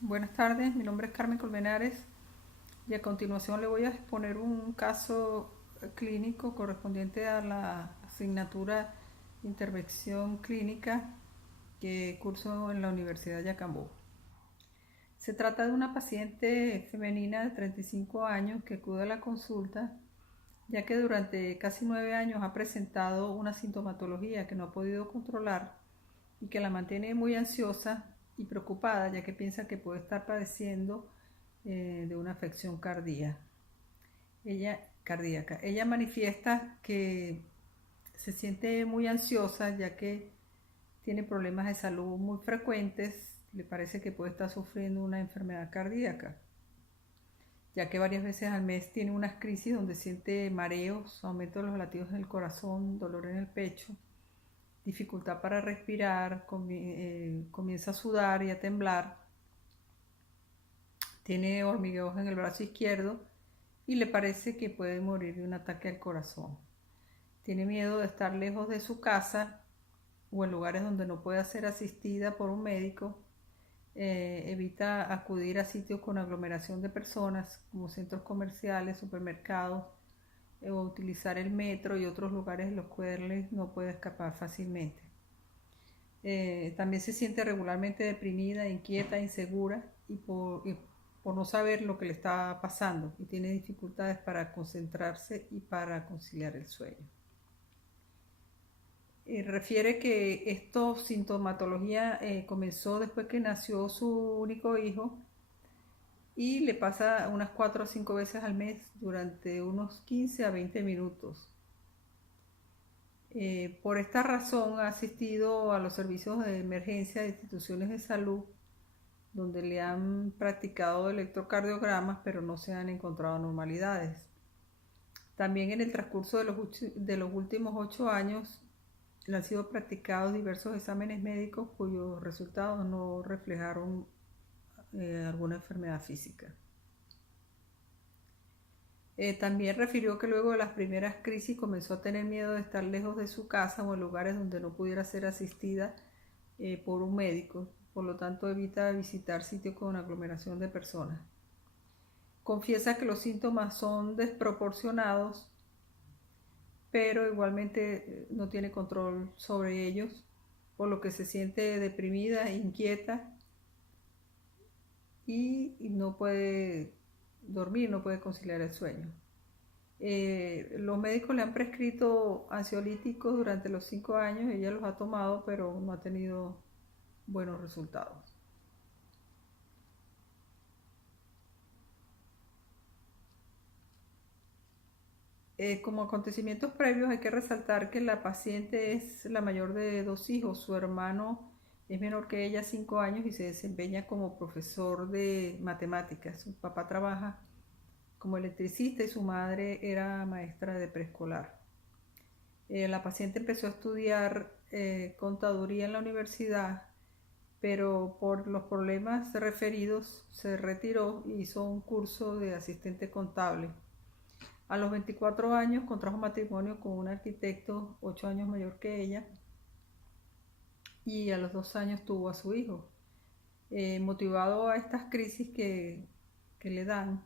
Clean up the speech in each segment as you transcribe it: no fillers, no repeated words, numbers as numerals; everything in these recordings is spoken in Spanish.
Buenas tardes, mi nombre es Carmen Colmenares y a continuación le voy a exponer un caso clínico correspondiente a la asignatura Intervención Clínica que curso en la Universidad de Yacambú. Se trata de una paciente femenina de 35 años que acude a la consulta ya que durante casi 9 años ha presentado una sintomatología que no ha podido controlar y que la mantiene muy ansiosa y preocupada ya que piensa que puede estar padeciendo de una afección cardíaca. Ella manifiesta que se siente muy ansiosa ya que tiene problemas de salud muy frecuentes, le parece que puede estar sufriendo una enfermedad cardíaca, ya que varias veces al mes tiene unas crisis donde siente mareos, aumento de los latidos del corazón, dolor en el pecho, dificultad para respirar, comienza a sudar y a temblar, tiene hormigueos en el brazo izquierdo y le parece que puede morir de un ataque al corazón. Tiene miedo de estar lejos de su casa o en lugares donde no pueda ser asistida por un médico. Evita acudir a sitios con aglomeración de personas como centros comerciales, supermercados, o utilizar el metro y otros lugares en los cuales no puede escapar fácilmente. También se siente regularmente deprimida, inquieta, insegura por no saber lo que le está pasando y tiene dificultades para concentrarse y para conciliar el sueño. Refiere que esta sintomatología comenzó después que nació su único hijo y le pasa unas 4 o 5 veces al mes durante unos 15 a 20 minutos. Por esta razón ha asistido a los servicios de emergencia de instituciones de salud donde le han practicado electrocardiogramas pero no se han encontrado anormalidades. También en el transcurso de los últimos 8 años le han sido practicados diversos exámenes médicos cuyos resultados no reflejaron alguna enfermedad física. También refirió que luego de las primeras crisis comenzó a tener miedo de estar lejos de su casa o en lugares donde no pudiera ser asistida por un médico, por lo tanto evita visitar sitios con aglomeración de personas. Confiesa que los síntomas son desproporcionados, pero igualmente no tiene control sobre ellos, por lo que se siente deprimida, inquieta y no puede dormir, no puede conciliar el sueño. Los médicos le han prescrito ansiolíticos durante los 5 años, ella los ha tomado, pero no ha tenido buenos resultados. Como acontecimientos previos hay que resaltar que la paciente es la mayor de 2 hijos, su hermano es menor que ella 5 años y se desempeña como profesor de matemáticas. Su papá trabaja como electricista y su madre era maestra de preescolar. La paciente empezó a estudiar contaduría en la universidad, pero por los problemas referidos se retiró y hizo un curso de asistente contable. A los 24 años contrajo matrimonio con un arquitecto 8 años mayor que ella y a los 2 años tuvo a su hijo. Motivado a estas crisis que le dan,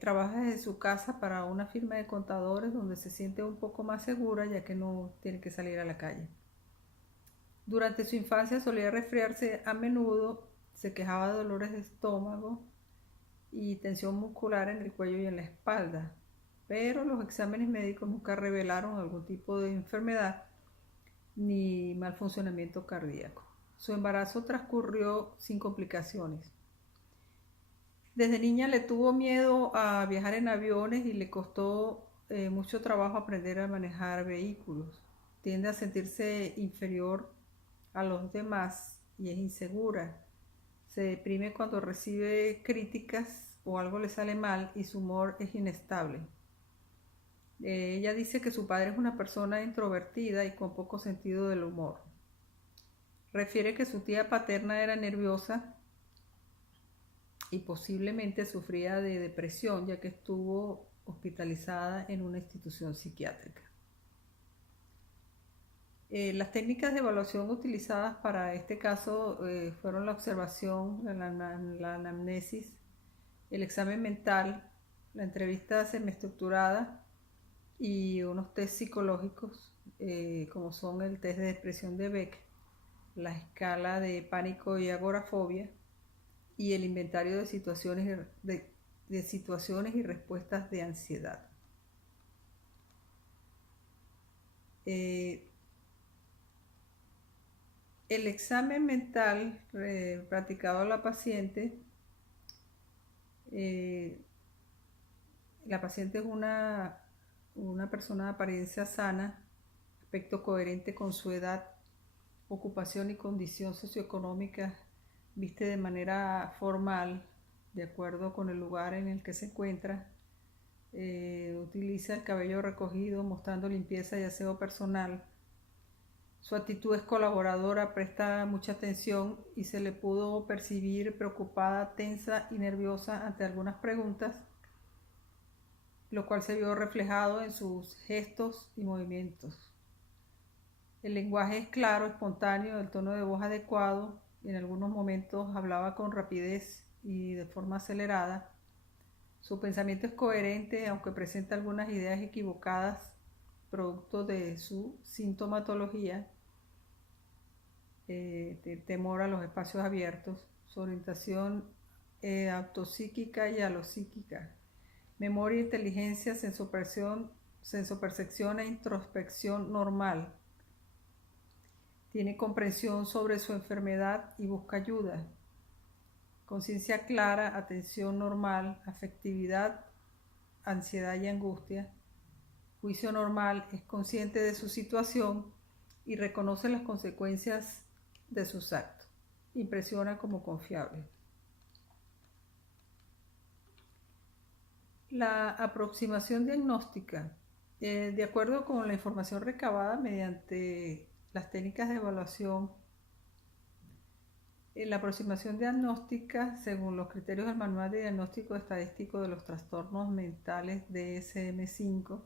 trabaja desde su casa para una firma de contadores donde se siente un poco más segura ya que no tiene que salir a la calle. Durante su infancia solía resfriarse a menudo, se quejaba de dolores de estómago y tensión muscular en el cuello y en la espalda, pero los exámenes médicos nunca revelaron algún tipo de enfermedad ni mal funcionamiento cardíaco. Su embarazo transcurrió sin complicaciones. Desde niña le tuvo miedo a viajar en aviones y le costó mucho trabajo aprender a manejar vehículos. Tiende a sentirse inferior a los demás y es insegura. Se deprime cuando recibe críticas o algo le sale mal y su humor es inestable. Ella dice que su padre es una persona introvertida y con poco sentido del humor. Refiere que su tía paterna era nerviosa y posiblemente sufría de depresión ya que estuvo hospitalizada en una institución psiquiátrica. Las técnicas de evaluación utilizadas para este caso fueron la observación, la anamnesis, el examen mental, la entrevista semiestructurada y unos test psicológicos, como son el test de expresión de Beck, la escala de pánico y agorafobia y el inventario de situaciones y respuestas de ansiedad. El examen mental practicado a la paciente, la paciente es una persona de apariencia sana, aspecto coherente con su edad, ocupación y condición socioeconómica, viste de manera formal, de acuerdo con el lugar en el que se encuentra, utiliza el cabello recogido mostrando limpieza y aseo personal. Su actitud es colaboradora, presta mucha atención y se le pudo percibir preocupada, tensa y nerviosa ante algunas preguntas, lo cual se vio reflejado en sus gestos y movimientos. El lenguaje es claro, espontáneo, el tono de voz adecuado, y en algunos momentos hablaba con rapidez y de forma acelerada. Su pensamiento es coherente, aunque presenta algunas ideas equivocadas, producto de su sintomatología, de temor a los espacios abiertos, su orientación autopsíquica y alopsíquica, memoria, inteligencia, sensopercepción e introspección normal. Tiene comprensión sobre su enfermedad y busca ayuda. Conciencia clara, atención normal, afectividad, ansiedad y angustia. Juicio normal, es consciente de su situación y reconoce las consecuencias de sus actos. Impresiona como confiable. La aproximación diagnóstica, de acuerdo con la información recabada mediante las técnicas de evaluación, la aproximación diagnóstica, según los criterios del Manual de Diagnóstico Estadístico de los Trastornos Mentales DSM-5,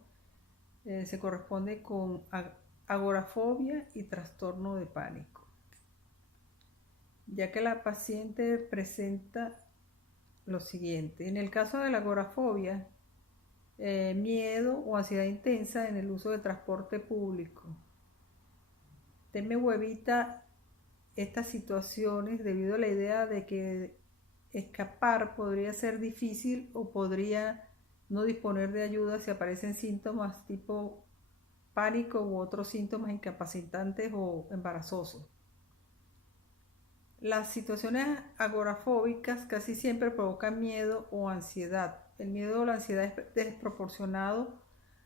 se corresponde con agorafobia y trastorno de pánico, ya que la paciente presenta lo siguiente. En el caso de la agorafobia, miedo o ansiedad intensa en el uso de transporte público. Teme o evita estas situaciones debido a la idea de que escapar podría ser difícil o podría no disponer de ayuda si aparecen síntomas tipo pánico u otros síntomas incapacitantes o embarazosos. Las situaciones agorafóbicas casi siempre provocan miedo o ansiedad. El miedo o la ansiedad es desproporcionado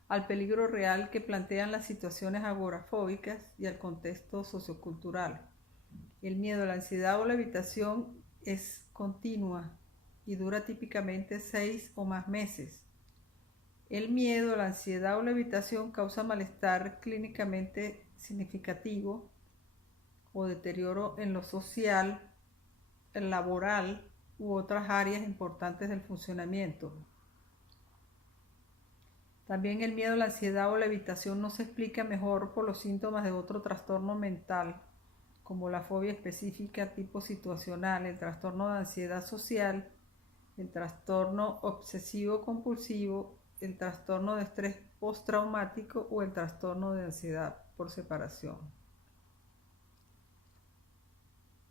al peligro real que plantean las situaciones agorafóbicas y al contexto sociocultural. El miedo, la ansiedad o la evitación es continua y dura típicamente 6 o más meses. El miedo, la ansiedad o la evitación causa malestar clínicamente significativo o deterioro en lo social, el laboral u otras áreas importantes del funcionamiento. También el miedo, la ansiedad o la evitación no se explica mejor por los síntomas de otro trastorno mental, como la fobia específica tipo situacional, el trastorno de ansiedad social, el trastorno obsesivo compulsivo, el trastorno de estrés postraumático o el trastorno de ansiedad por separación.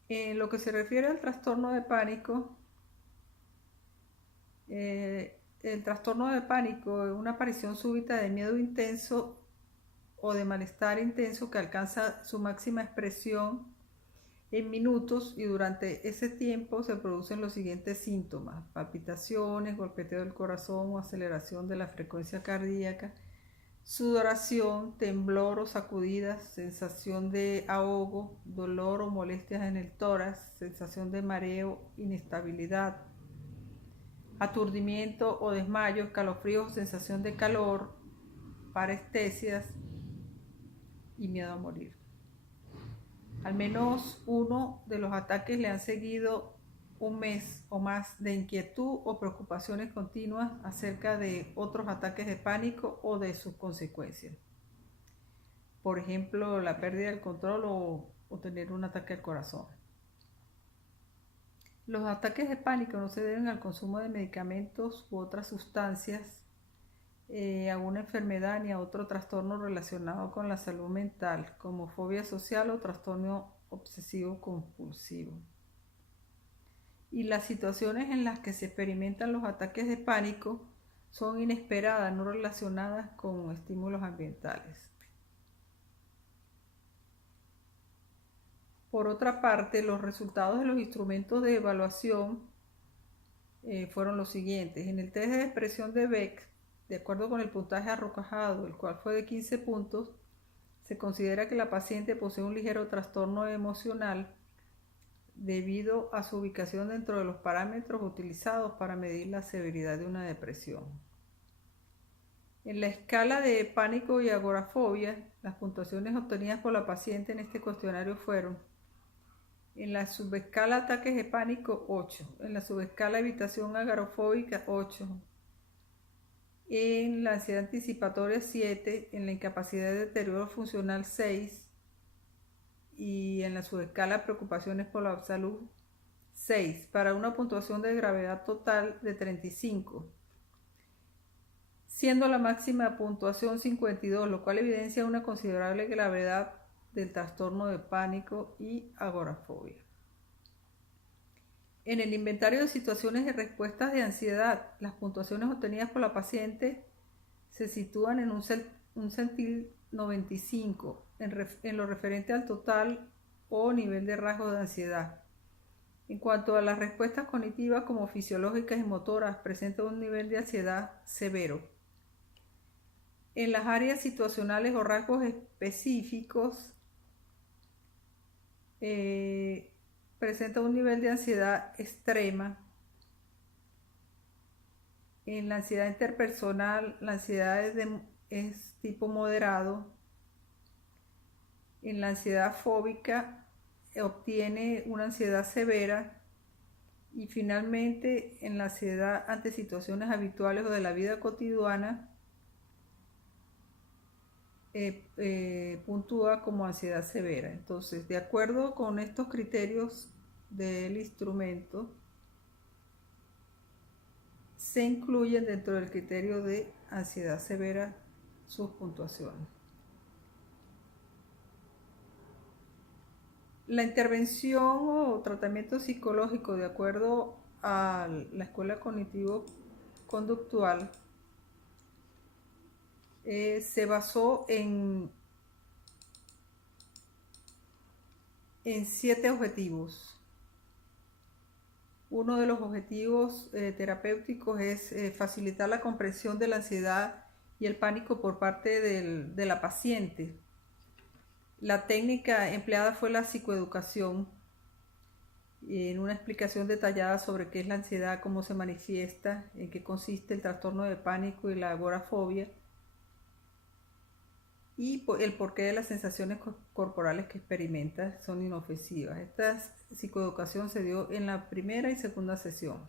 En lo que se refiere al trastorno de pánico, el trastorno de pánico es una aparición súbita de miedo intenso o de malestar intenso que alcanza su máxima expresión en minutos, y durante ese tiempo se producen los siguientes síntomas: palpitaciones, golpeteo del corazón o aceleración de la frecuencia cardíaca, sudoración, temblor o sacudidas, sensación de ahogo, dolor o molestias en el tórax, sensación de mareo, inestabilidad, aturdimiento o desmayo, escalofríos o sensación de calor, parestesias y miedo a morir. Al menos uno de los ataques le han seguido un mes o más de inquietud o preocupaciones continuas acerca de otros ataques de pánico o de sus consecuencias. por ejemplo, la pérdida del control o tener un ataque al corazón. Los ataques de pánico no se deben al consumo de medicamentos u otras sustancias, a una enfermedad ni a otro trastorno relacionado con la salud mental, como fobia social o trastorno obsesivo compulsivo. Y las situaciones en las que se experimentan los ataques de pánico son inesperadas, no relacionadas con estímulos ambientales. Por otra parte, los resultados de los instrumentos de evaluación fueron los siguientes. En el test de expresión de Beck, de acuerdo con el puntaje arrojado, el cual fue de 15 puntos, se considera que la paciente posee un ligero trastorno emocional debido a su ubicación dentro de los parámetros utilizados para medir la severidad de una depresión. En la escala de pánico y agorafobia, las puntuaciones obtenidas por la paciente en este cuestionario fueron: en la subescala ataques de pánico, 8. En la subescala evitación agorafóbica, 8. En la ansiedad anticipatoria, 7. En la incapacidad de deterioro funcional, 6. Y en la subescala preocupaciones por la salud, 6, para una puntuación de gravedad total de 35, siendo la máxima puntuación 52, lo cual evidencia una considerable gravedad del trastorno de pánico y agorafobia. En el inventario de situaciones de respuestas de ansiedad, las puntuaciones obtenidas por la paciente se sitúan en un centil 95 en lo referente al total o nivel de rasgo de ansiedad. En cuanto a las respuestas cognitivas como fisiológicas y motoras, presenta un nivel de ansiedad severo. En las áreas situacionales o rasgos específicos, presenta un nivel de ansiedad extrema. En la ansiedad interpersonal, la ansiedad es tipo moderado. En la ansiedad fóbica obtiene una ansiedad severa. Y finalmente, en la ansiedad ante situaciones habituales o de la vida cotidiana, puntúa como ansiedad severa. Entonces, de acuerdo con estos criterios del instrumento, se incluyen dentro del criterio de ansiedad severa sus puntuaciones. La intervención o tratamiento psicológico, de acuerdo a la escuela cognitivo-conductual, se basó en 7 objetivos. Uno de los objetivos terapéuticos es facilitar la comprensión de la ansiedad y el pánico por parte de la paciente. La técnica empleada fue la psicoeducación, en una explicación detallada sobre qué es la ansiedad, cómo se manifiesta, en qué consiste el trastorno de pánico y la agorafobia, y el porqué de las sensaciones corporales que experimenta son inofensivas. Esta psicoeducación se dio en la primera y segunda sesión.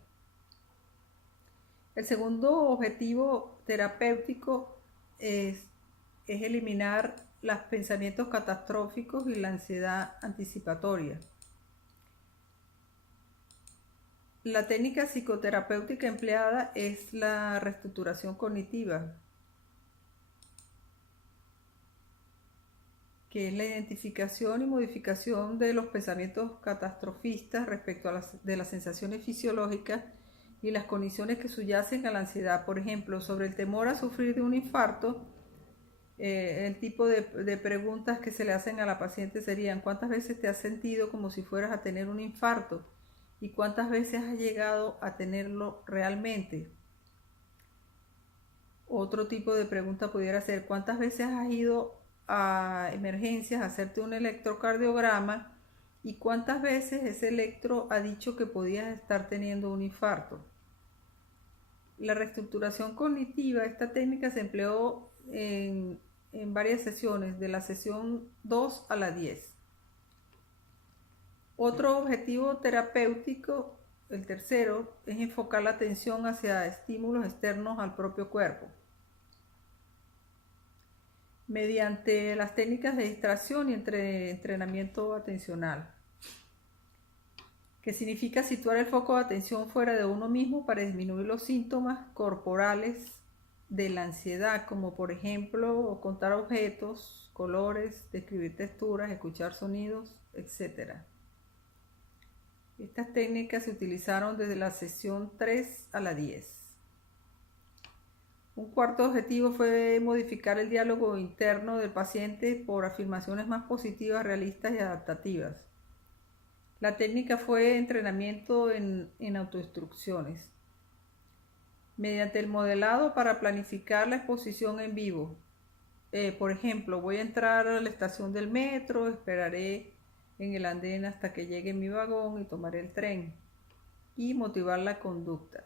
El segundo objetivo terapéutico es eliminar los pensamientos catastróficos y la ansiedad anticipatoria. La técnica psicoterapéutica empleada es la reestructuración cognitiva, que es la identificación y modificación de los pensamientos catastrofistas respecto a de las sensaciones fisiológicas y las condiciones que subyacen a la ansiedad. Por ejemplo, sobre el temor a sufrir de un infarto, el tipo de preguntas que se le hacen a la paciente serían: ¿cuántas veces te has sentido como si fueras a tener un infarto? ¿Y cuántas veces has llegado a tenerlo realmente? Otro tipo de pregunta pudiera ser: ¿cuántas veces has ido a emergencias a hacerte un electrocardiograma y cuántas veces ese electro ha dicho que podías estar teniendo un infarto? La reestructuración cognitiva, esta técnica se empleó en varias sesiones, de la sesión 2 a la 10. Otro objetivo terapéutico, el tercero, es enfocar la atención hacia estímulos externos al propio cuerpo. mediante las técnicas de distracción y entrenamiento atencional, que significa situar el foco de atención fuera de uno mismo para disminuir los síntomas corporales de la ansiedad, como por ejemplo contar objetos, colores, describir texturas, escuchar sonidos, etc. Estas técnicas se utilizaron desde la sesión 3 a la 10. Un cuarto objetivo fue modificar el diálogo interno del paciente por afirmaciones más positivas, realistas y adaptativas. La técnica fue entrenamiento en autoinstrucciones, mediante el modelado para planificar la exposición en vivo. Por ejemplo, voy a entrar a la estación del metro, esperaré en el andén hasta que llegue mi vagón y tomaré el tren. Y motivar la conducta.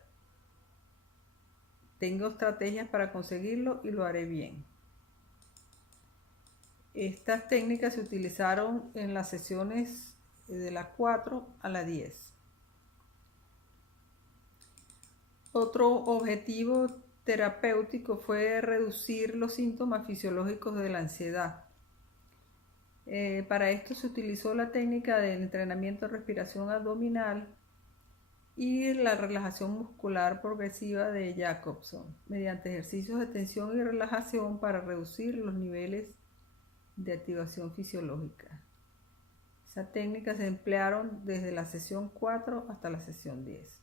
Tengo estrategias para conseguirlo y lo haré bien. Estas técnicas se utilizaron en las sesiones de las 4 a las 10. Otro objetivo terapéutico fue reducir los síntomas fisiológicos de la ansiedad. Para esto se utilizó la técnica del entrenamiento de respiración abdominal y la relajación muscular progresiva de Jacobson, mediante ejercicios de tensión y relajación para reducir los niveles de activación fisiológica. Esas técnicas se emplearon desde la sesión 4 hasta la sesión 10.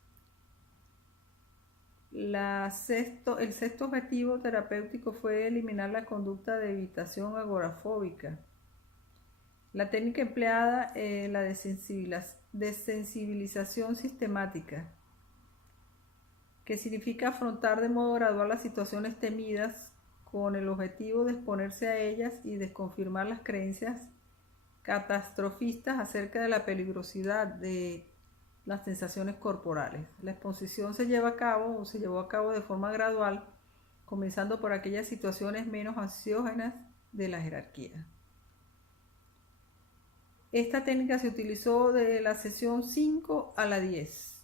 El sexto objetivo terapéutico fue eliminar la conducta de evitación agorafóbica. La técnica empleada es la desensibilización sistemática, que significa afrontar de modo gradual las situaciones temidas con el objetivo de exponerse a ellas y desconfirmar las creencias catastrofistas acerca de la peligrosidad de las sensaciones corporales. La exposición se llevó a cabo de forma gradual, comenzando por aquellas situaciones menos ansiógenas de la jerarquía. Esta técnica se utilizó de la sesión 5 a la 10.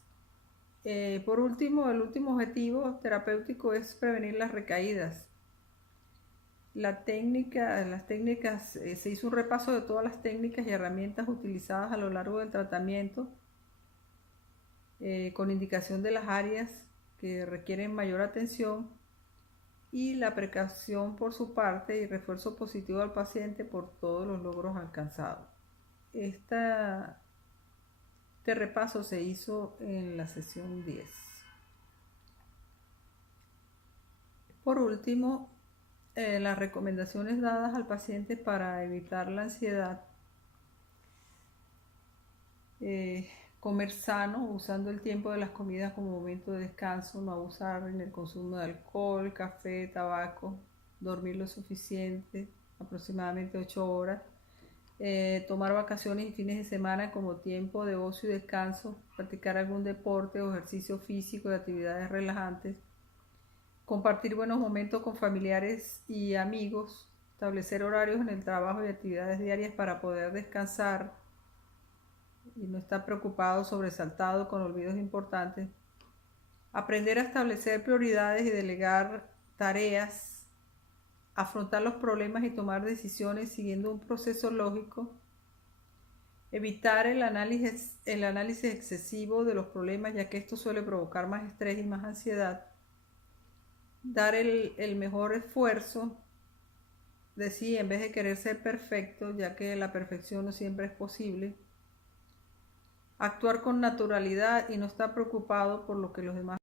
Por último, el último objetivo terapéutico es prevenir las recaídas. Se hizo un repaso de todas las técnicas y herramientas utilizadas a lo largo del tratamiento, con indicación de las áreas que requieren mayor atención y la precaución por su parte y refuerzo positivo al paciente por todos los logros alcanzados. Este repaso se hizo en la sesión 10. Por último, las recomendaciones dadas al paciente para evitar la ansiedad. Comer sano, usando el tiempo de las comidas como momento de descanso, no abusar en el consumo de alcohol, café, tabaco, dormir lo suficiente, aproximadamente 8 horas. Tomar vacaciones y fines de semana como tiempo de ocio y descanso, practicar algún deporte o ejercicio físico y actividades relajantes, compartir buenos momentos con familiares y amigos, establecer horarios en el trabajo y actividades diarias para poder descansar y no estar preocupado, sobresaltado con olvidos importantes, aprender a establecer prioridades y delegar tareas, afrontar los problemas y tomar decisiones siguiendo un proceso lógico, evitar el análisis excesivo de los problemas, ya que esto suele provocar más estrés y más ansiedad, dar el mejor esfuerzo de sí en vez de querer ser perfecto, ya que la perfección no siempre es posible, actuar con naturalidad y no estar preocupado por lo que los demás